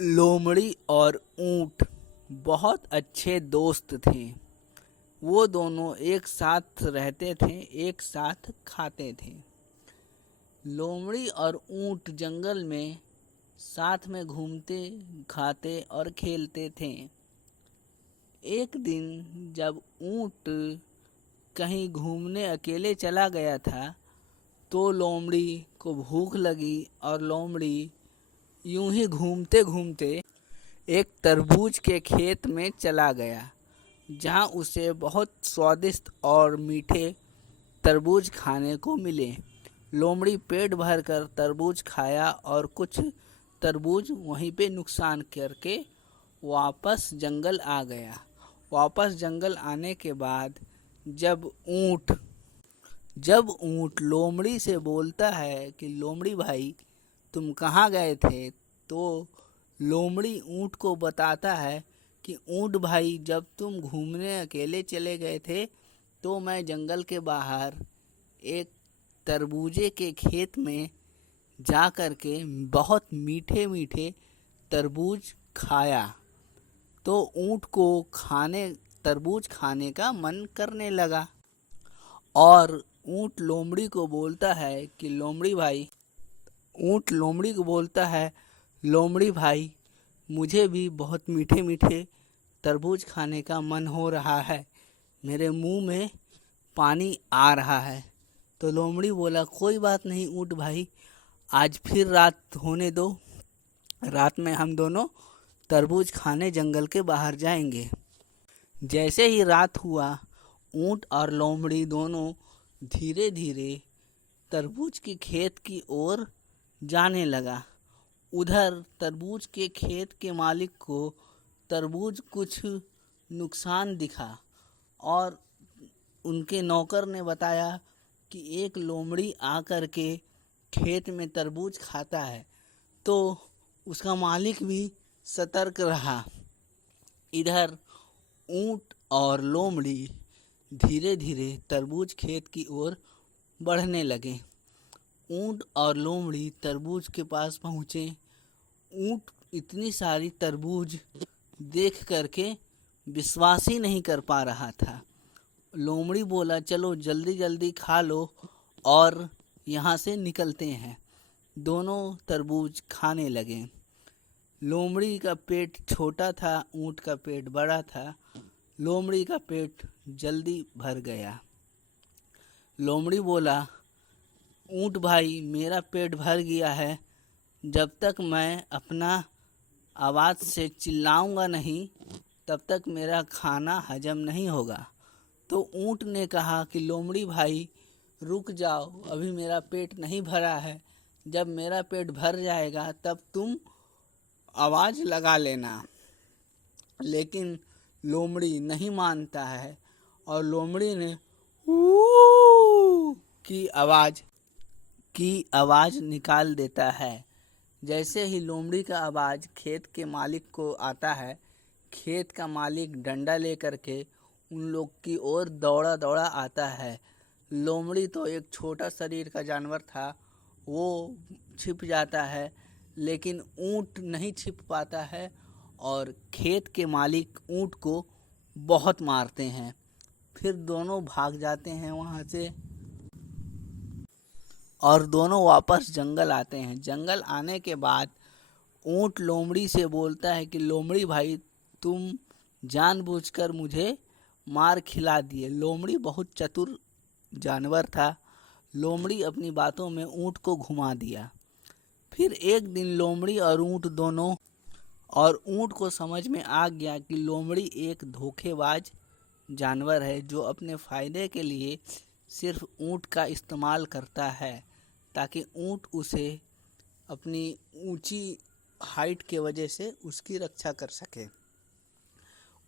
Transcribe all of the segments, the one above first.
लोमड़ी और ऊंट बहुत अच्छे दोस्त थे। वो दोनों एक साथ रहते थे, एक साथ खाते थे। लोमड़ी और ऊंट जंगल में साथ में घूमते, खाते और खेलते थे। एक दिन जब ऊंट कहीं घूमने अकेले चला गया था, तो लोमड़ी को भूख लगी और लोमड़ी यूं ही घूमते घूमते एक तरबूज के खेत में चला गया, जहां उसे बहुत स्वादिष्ट और मीठे तरबूज खाने को मिले। लोमड़ी पेट भर कर तरबूज खाया और कुछ तरबूज वहीं पे नुकसान करके वापस जंगल आ गया। वापस जंगल आने के बाद जब ऊंट लोमड़ी से बोलता है कि लोमड़ी भाई तुम कहाँ गए थे, तो लोमड़ी ऊंट को बताता है कि ऊंट भाई जब तुम घूमने अकेले चले गए थे, तो मैं जंगल के बाहर एक तरबूजे के खेत में जा कर के बहुत मीठे मीठे तरबूज खाया। तो ऊंट को तरबूज खाने का मन करने लगा और ऊंट लोमड़ी को बोलता है कि लोमड़ी भाई मुझे भी बहुत मीठे मीठे तरबूज खाने का मन हो रहा है, मेरे मुंह में पानी आ रहा है। तो लोमड़ी बोला कोई बात नहीं ऊंट भाई, आज फिर रात होने दो, रात में हम दोनों तरबूज खाने जंगल के बाहर जाएंगे। जैसे ही रात हुआ, ऊंट और लोमड़ी दोनों धीरे धीरे तरबूज के खेत की ओर जाने लगा। उधर तरबूज के खेत के मालिक को तरबूज कुछ नुकसान दिखा और उनके नौकर ने बताया कि एक लोमड़ी आकर के खेत में तरबूज खाता है, तो उसका मालिक भी सतर्क रहा। इधर ऊंट और लोमड़ी धीरे धीरे तरबूज खेत की ओर बढ़ने लगे। ऊंट और लोमड़ी तरबूज के पास पहुँचे। ऊंट इतनी सारी तरबूज देख करके विश्वास ही नहीं कर पा रहा था। लोमड़ी बोला चलो जल्दी जल्दी खा लो और यहाँ से निकलते हैं। दोनों तरबूज खाने लगे। लोमड़ी का पेट छोटा था, ऊंट का पेट बड़ा था। लोमड़ी का पेट जल्दी भर गया। लोमड़ी बोला ऊंट भाई मेरा पेट भर गया है, जब तक मैं अपना आवाज़ से चिल्लाऊंगा नहीं तब तक मेरा खाना हजम नहीं होगा। तो ऊंट ने कहा कि लोमड़ी भाई रुक जाओ, अभी मेरा पेट नहीं भरा है, जब मेरा पेट भर जाएगा तब तुम आवाज़ लगा लेना। लेकिन लोमड़ी नहीं मानता है और लोमड़ी ने ऊ की आवाज़ निकाल देता है। जैसे ही लोमड़ी का आवाज़ खेत के मालिक को आता है, खेत का मालिक डंडा लेकर के उन लोग की ओर दौड़ा दौड़ा आता है। लोमड़ी तो एक छोटा शरीर का जानवर था, वो छिप जाता है, लेकिन ऊंट नहीं छिप पाता है और खेत के मालिक ऊंट को बहुत मारते हैं। फिर दोनों भाग जाते हैं वहाँ से और दोनों वापस जंगल आते हैं। जंगल आने के बाद ऊंट लोमड़ी से बोलता है कि लोमड़ी भाई तुम जानबूझकर मुझे मार खिला दिए। लोमड़ी बहुत चतुर जानवर था। लोमड़ी अपनी बातों में ऊंट को घुमा दिया। फिर एक दिन लोमड़ी और ऊंट को समझ में आ गया कि लोमड़ी एक धोखेबाज जानवर है, जो अपने फ़ायदे के लिए सिर्फ ऊंट का इस्तेमाल करता है ताकि ऊंट उसे अपनी ऊंची हाइट के वजह से उसकी रक्षा कर सके।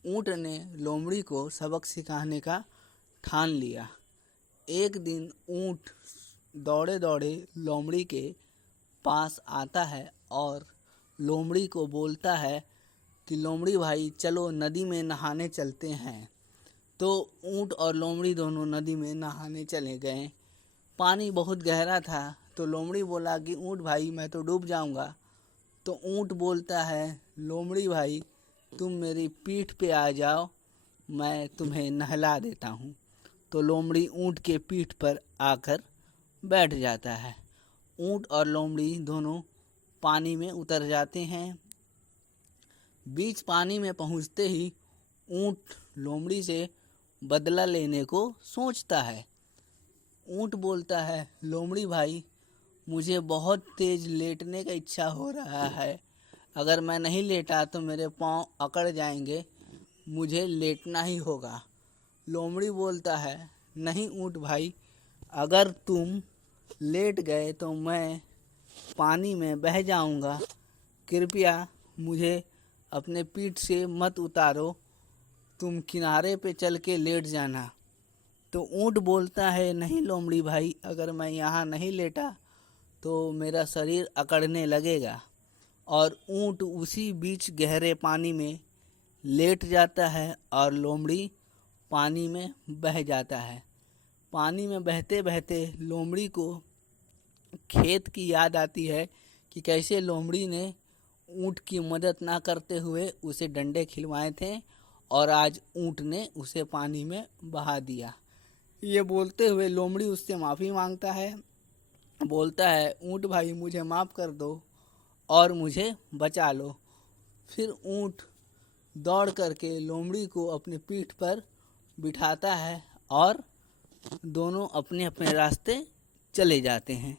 ऊंट ने लोमड़ी को सबक सिखाने का ठान लिया। एक दिन ऊंट दौड़े दौड़े लोमड़ी के पास आता है और लोमड़ी को बोलता है कि लोमड़ी भाई चलो नदी में नहाने चलते हैं। तो ऊंट और लोमड़ी दोनों नदी में नहाने चले गए। पानी बहुत गहरा था, तो लोमड़ी बोला कि ऊंट भाई मैं तो डूब जाऊंगा। तो ऊँट बोलता है, लोमड़ी भाई तुम मेरी पीठ पे आ जाओ, मैं तुम्हें नहला देता हूँ। तो लोमड़ी ऊँट के पीठ पर आकर बैठ जाता है। ऊँट और लोमड़ी दोनों पानी में उतर जाते हैं। बीच पानी में पहुँचते ही ऊँट लोमड़ी से बदला लेने को सोचता है। ऊँट बोलता है, लोमड़ी भाई मुझे बहुत तेज लेटने का इच्छा हो रहा है, अगर मैं नहीं लेटा तो मेरे पाँव अकड़ जाएंगे, मुझे लेटना ही होगा। लोमड़ी बोलता है, नहीं ऊँट भाई, अगर तुम लेट गए तो मैं पानी में बह जाऊंगा, कृपया मुझे अपने पीठ से मत उतारो, तुम किनारे पे चल के लेट जाना। तो ऊँट बोलता है, नहीं लोमड़ी भाई, अगर मैं यहाँ नहीं लेटा तो मेरा शरीर अकड़ने लगेगा। और ऊँट उसी बीच गहरे पानी में लेट जाता है और लोमड़ी पानी में बह जाता है। पानी में बहते बहते लोमड़ी को खेत की याद आती है कि कैसे लोमड़ी ने ऊँट की मदद ना करते हुए उसे डंडे खिलवाए थे और आज ऊँट ने उसे पानी में बहा दिया। ये बोलते हुए लोमड़ी उससे माफ़ी मांगता है, बोलता है, ऊँट भाई मुझे माफ़ कर दो और मुझे बचा लो। फिर ऊँट दौड़ करके लोमड़ी को अपनी पीठ पर बिठाता है और दोनों अपने अपने रास्ते चले जाते हैं।